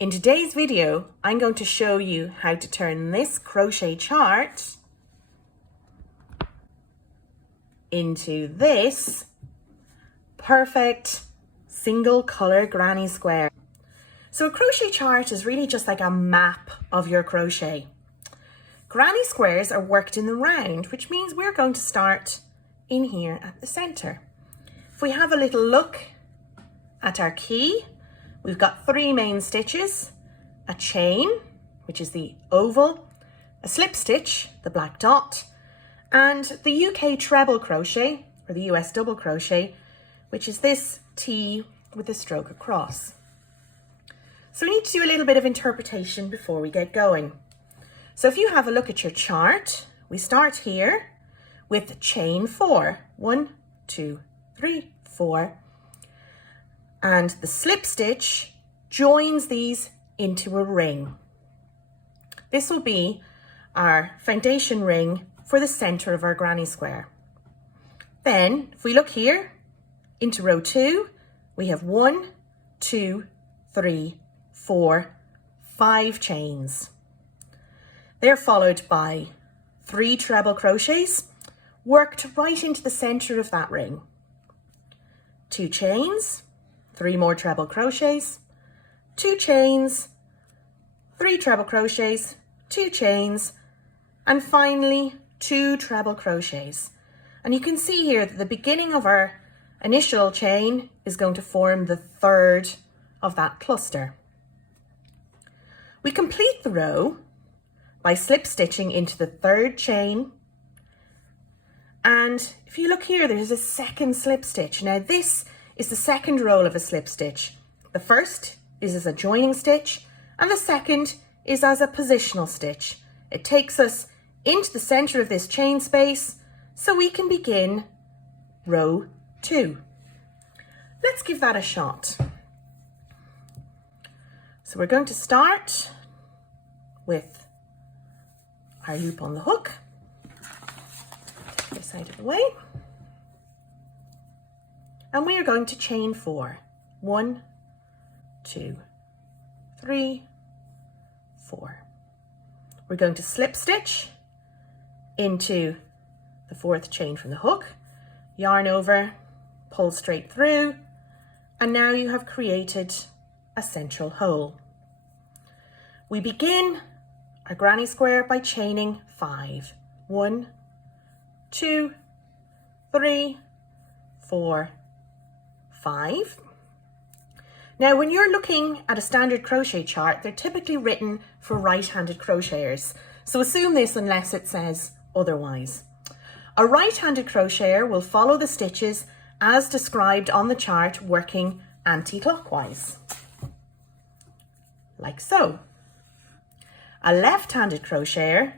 In today's video, I'm going to show you how to turn this crochet chart into this perfect single color granny square. So a crochet chart is really just like a map of your crochet. Granny squares are worked in the round, which means we're going to start in here at the center. If we have a little look at our key, we've got 3 main stitches, a chain, which is the oval, a slip stitch, the black dot, and the UK treble crochet, or the US double crochet, which is this T with a stroke across. So we need to do a little bit of interpretation before we get going. So if you have a look at your chart, we start here with chain 4. 1, 2, 3, 4. And the slip stitch joins these into a ring. This will be our foundation ring for the center of our granny square. Then if we look here into row 2, we have 1, 2, 3, 4, 5 chains. They're followed by 3 treble crochets worked right into the center of that ring. 2 chains, 3 more treble crochets, 2 chains, 3 treble crochets, 2 chains, and finally 2 treble crochets. And you can see here that the beginning of our initial chain is going to form the 3rd of that cluster. We complete the row by slip stitching into the 3rd chain. And if you look here, there's a 2nd slip stitch. Now this is the 2nd roll of a slip stitch. The first is as a joining stitch and the 2nd is as a positional stitch. It takes us into the center of this chain space so we can begin row 2. Let's give that a shot. So we're going to start with our loop on the hook. Take this out of the way. And we are going to chain 4. 1, 2, 3, 4. We're going to slip stitch into the 4th chain from the hook, yarn over, pull straight through, and now you have created a central hole. We begin our granny square by chaining 5. 1, 2, 3, 4, 5. Now when you're looking at a standard crochet chart, they're typically written for right-handed crocheters. So assume this unless it says otherwise. A right-handed crocheter will follow the stitches as described on the chart, working anti-clockwise, like so. A left-handed crocheter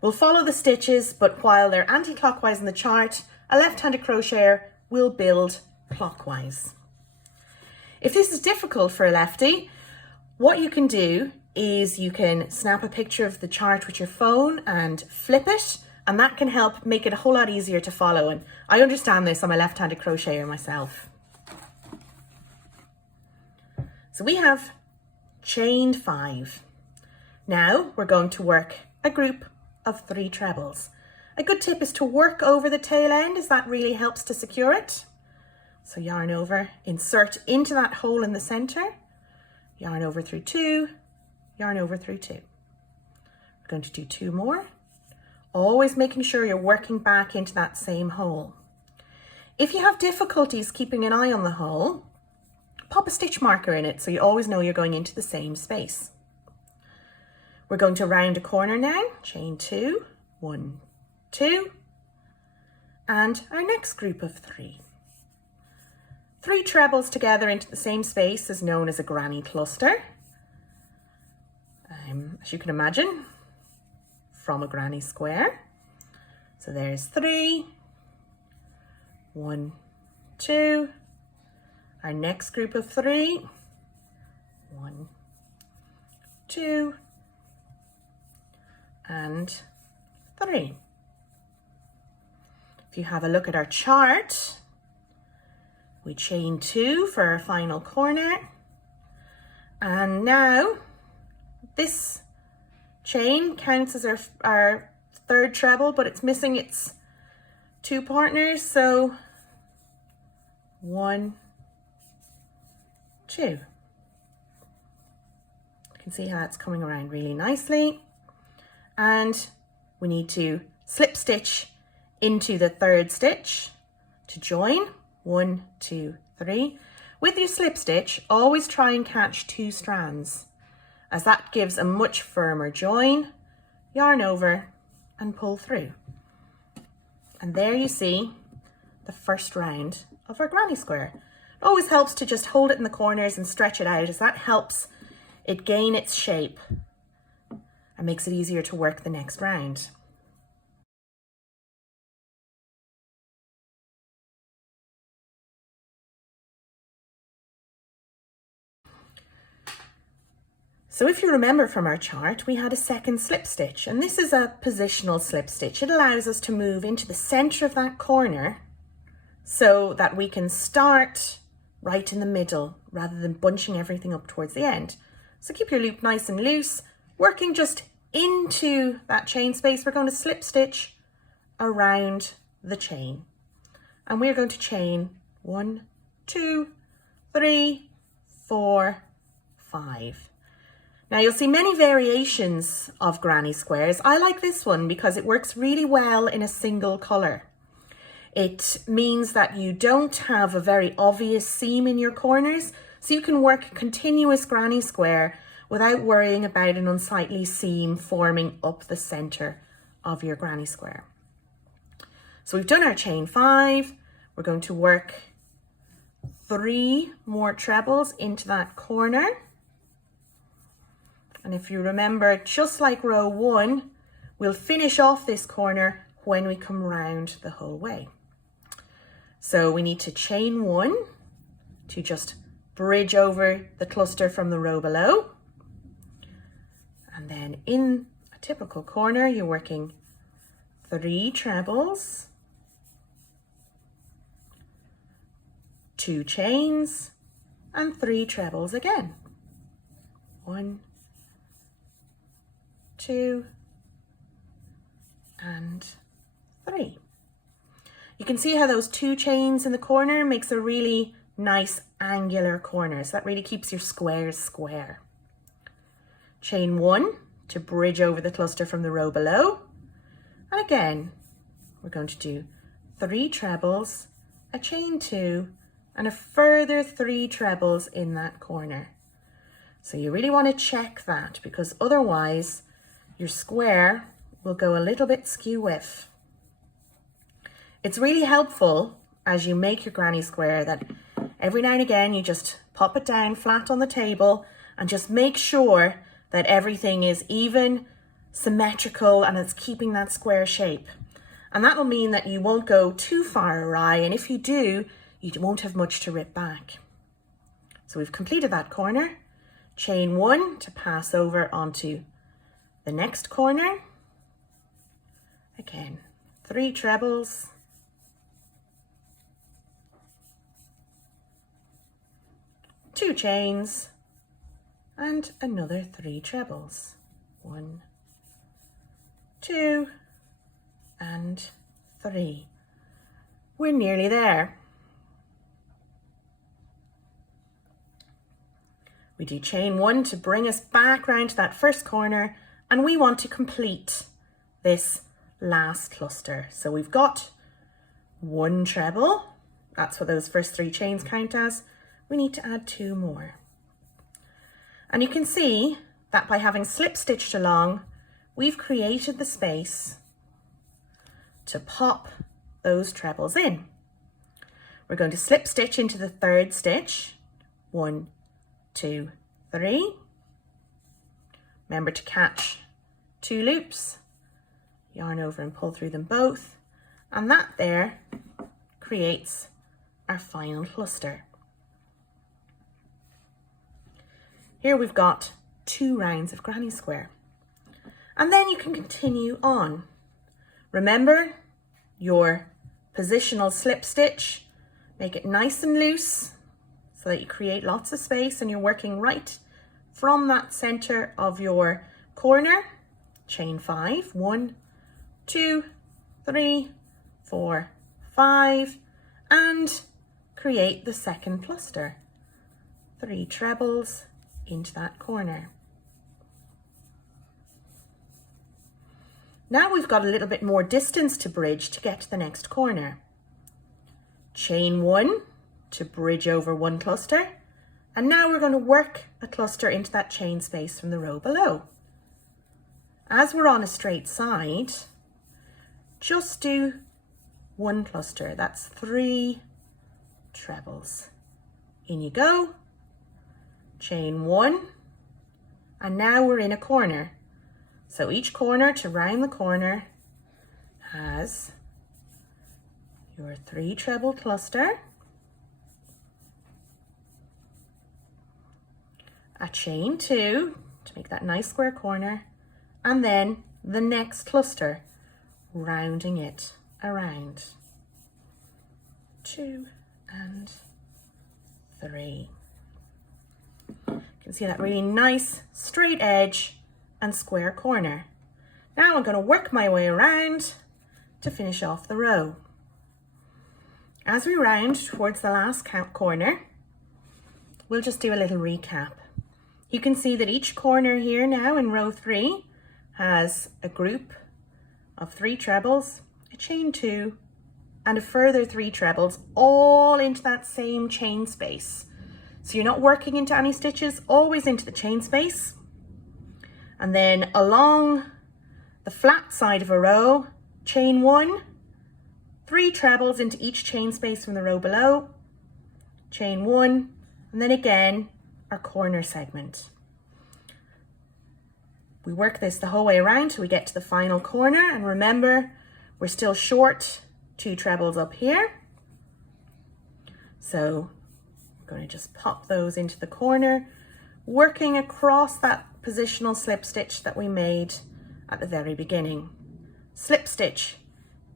will follow the stitches, but while they're anti-clockwise in the chart, a left-handed crocheter will build clockwise. If this is difficult for a lefty, what you can do is you can snap a picture of the chart with your phone and flip it, and that can help make it a whole lot easier to follow. And I understand this, I'm a left-handed crocheter myself. So we have chained 5. Now we're going to work a group of 3 trebles. A good tip is to work over the tail end, as that really helps to secure it. So yarn over, insert into that hole in the center, yarn over through 2, yarn over through 2. We're going to do 2 more, always making sure you're working back into that same hole. If you have difficulties keeping an eye on the hole, pop a stitch marker in it so you always know you're going into the same space. We're going to round a corner now, chain 2, 1, 2, and our next group of 3. 3 trebles together into the same space is known as a granny cluster. As you can imagine, from a granny square. So there's 3, 1, 2, our next group of 3, 1, 2, and 3. If you have a look at our chart, we chain 2 for our final corner, And now this chain counts as our third treble, but it's missing its two partners. So 1, 2. You can see how it's coming around really nicely. And we need to slip stitch into the third stitch to join. 1, 2, 3. With your slip stitch, always try and catch 2 strands, as that gives a much firmer join. Yarn over and pull through. And there you see the first round of our granny square. It always helps to just hold it in the corners and stretch it out, as that helps it gain its shape and makes it easier to work the next round. So if you remember from our chart, we had a second slip stitch, and this is a positional slip stitch. It allows us to move into the center of that corner so that we can start right in the middle rather than bunching everything up towards the end. So keep your loop nice and loose, working just into that chain space. We're going to slip stitch around the chain, and we're going to chain 1, 2, 3, 4, 5. Now you'll see many variations of granny squares. I like this one because it works really well in a single colour. It means that you don't have a very obvious seam in your corners, so you can work a continuous granny square without worrying about an unsightly seam forming up the centre of your granny square. So we've done our chain 5. We're going to work 3 more trebles into that corner. And if you remember, just like row 1, we'll finish off this corner when we come round the whole way. So we need to chain 1 to just bridge over the cluster from the row below. And then in a typical corner, you're working 3 trebles, 2 chains, and 3 trebles again. 1, 2, and 3. You can see how those 2 chains in the corner makes a really nice angular corner. So that really keeps your squares square. Chain 1 to bridge over the cluster from the row below. And again, we're going to do 3 trebles, a chain 2, and a further 3 trebles in that corner. So you really want to check that, because otherwise your square will go a little bit skew with. It's really helpful as you make your granny square that every now and again you just pop it down flat on the table and just make sure that everything is even, symmetrical, and it's keeping that square shape. And that will mean that you won't go too far awry, and if you do, you won't have much to rip back. So we've completed that corner. Chain 1 to pass over onto the next corner. Again, 3 trebles, 2 chains, and another 3 trebles. 1, 2, and 3. We're nearly there. We do chain 1 to bring us back round to that first corner, and we want to complete this last cluster. So we've got 1 treble. That's what those first 3 chains count as. We need to add 2 more. And you can see that by having slip stitched along, we've created the space to pop those trebles in. We're going to slip stitch into the third stitch. 1, 2, 3. Remember to catch 2 loops, yarn over and pull through them both, and that there creates our final cluster. Here we've got 2 rounds of granny square, and then you can continue on. Remember your positional slip stitch, make it nice and loose so that you create lots of space and you're working right from that center of your corner, chain 5, 1, 2, 3, 4, 5, and create the second cluster. 3 trebles into that corner. Now we've got a little bit more distance to bridge to get to the next corner. Chain 1 to bridge over one cluster, and now we're going to work a cluster into that chain space from the row below. As we're on a straight side, just do one cluster. That's 3 trebles. In you go, chain 1, and now we're in a corner. So each corner to round the corner has your 3 treble cluster, a chain 2 to make that nice square corner, and then the next cluster, rounding it around. 2 and 3. You can see that really nice straight edge and square corner. Now I'm going to work my way around to finish off the row. As we round towards the last corner, we'll just do a little recap. You can see that each corner here now in row 3 has a group of 3 trebles, a chain 2, and a further 3 trebles, all into that same chain space. So you're not working into any stitches, always into the chain space. And then along the flat side of a row, chain 1, 3 trebles into each chain space from the row below, chain 1, and then again our corner segment. We work this the whole way around till we get to the final corner, and remember we're still short 2 trebles up here. So I'm going to just pop those into the corner, working across that positional slip stitch that we made at the very beginning. Slip stitch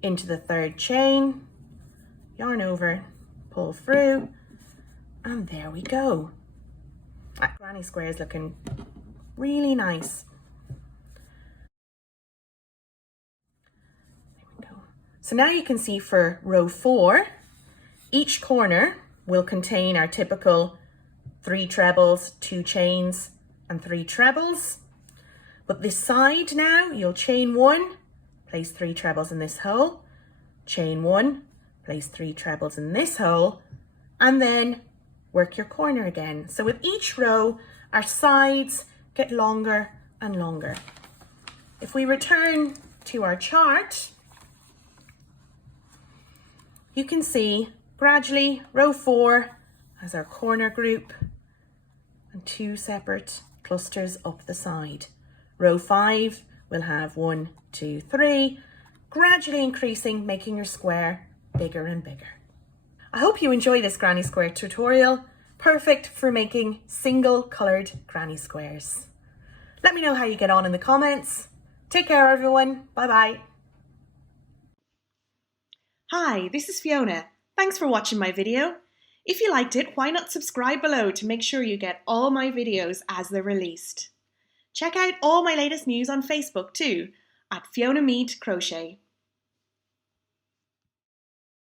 into the 3rd chain, yarn over, pull through, and there we go. That granny square is looking really nice. There we go. So now you can see for row 4, each corner will contain our typical 3 trebles, 2 chains, and 3 trebles. But this side now, you'll chain 1, place 3 trebles in this hole, chain 1, place 3 trebles in this hole, and then work your corner again. So with each row, our sides get longer and longer. If we return to our chart, you can see gradually row 4 has our corner group and 2 separate clusters up the side. Row 5 will have 1, 2, 3, gradually increasing, making your square bigger and bigger. I hope you enjoy this granny square tutorial, perfect for making single coloured granny squares. Let me know how you get on in the comments. Take care everyone, bye bye. Hi, this is Fiona. Thanks for watching my video. If you liked it, why not subscribe below to make sure you get all my videos as they're released. Check out all my latest news on Facebook too, at Fiona Mead Crochet.